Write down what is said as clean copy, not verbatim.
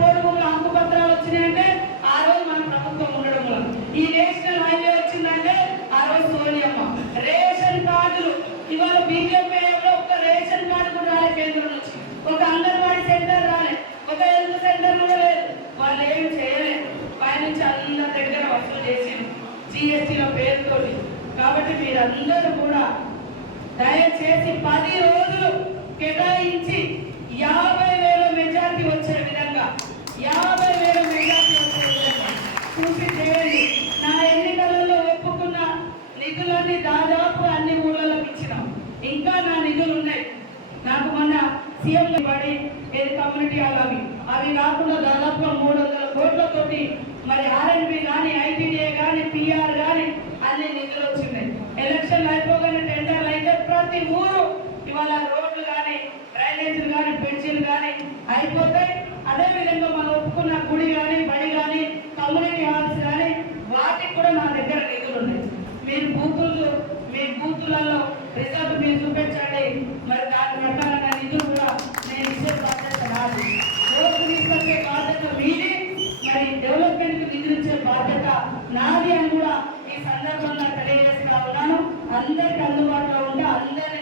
పోడుగుల హక్కు పత్రాలు వచ్చినాయంటే ఆ రోజు మన ప్రభుత్వం ఉండడం వల్ల. ఈ నేషనల్ హైవే వచ్చిందంటే ఆ రోజు సోనియమ్మ. రేషన్ కార్డులు ఇవాళ బీజేపీ ఒక్క రేషన్ కార్డు కూడా రాలే కేంద్రం నుంచి, ఒక అంగన్వాడీ సెంటర్ రాలే, ఒక హెల్త్ సెంటర్ కూడా లేదు. వాళ్ళు ఏం చేయలేదు, పైనుంచి అందరి దగ్గర వసూలు చేసి జిఎస్టీల పేరుతోటి. కాబట్టి మీరందరూ కూడా దయచేసి 10 రోజులు కేటాయించి 50,000 మెజార్టీ వచ్చే విధంగా 50,000 మెజార్టీ వచ్చే విధంగా చూసి చేయండి. నా ఎన్నికలలో ఒప్పుకున్న నిధులన్నీ దాదాపు అన్ని ఊళ్ళలోకి ఇచ్చినాం. ఇంకా నా నిధులు ఉన్నాయి. నాకు మొన్న సీఎం పడి కమ్యూనిటీ హాల్ అవి కాకుండా దాదాపు 300 కోట్లతోటి మరి ఆర్ఎండ్బి కానీ ఐటీడీఏ కానీ పిఆర్ కానీ అన్ని నిధులు వచ్చినాయి. ఎలక్షన్ అయిపోగానే టెండర్లు అయితే ప్రతి ఊరు ఇవాళ రోడ్లు కానీ డ్రైనేజీలు కానీ పెన్షన్లు కానీ అయిపోతాయి. అదేవిధంగా మనం ఒప్పుకున్న గుడి కానీ బడి కానీ కమ్యూనిటీ హాల్స్ కానీ వాటికి కూడా నా దగ్గర నిధులు ఉన్నాయి. మీరు మీ బూతులలో రిజల్ట్ మీరు చూపించండి. మరి దాని ప్రకారంగా నిధులు కూడా నేను ఇచ్చే బాధ్యత నాది. రోడ్డు తీసుకొచ్చే బాధ్యత మీది, మరి డెవలప్మెంట్కి నిధులు ఇచ్చే బాధ్యత నాది అని కూడా ఈ సందర్భంగా తెలియజేస్తా ఉన్నాను. అందరికి అందుబాటులో ఉంటే అందరినీ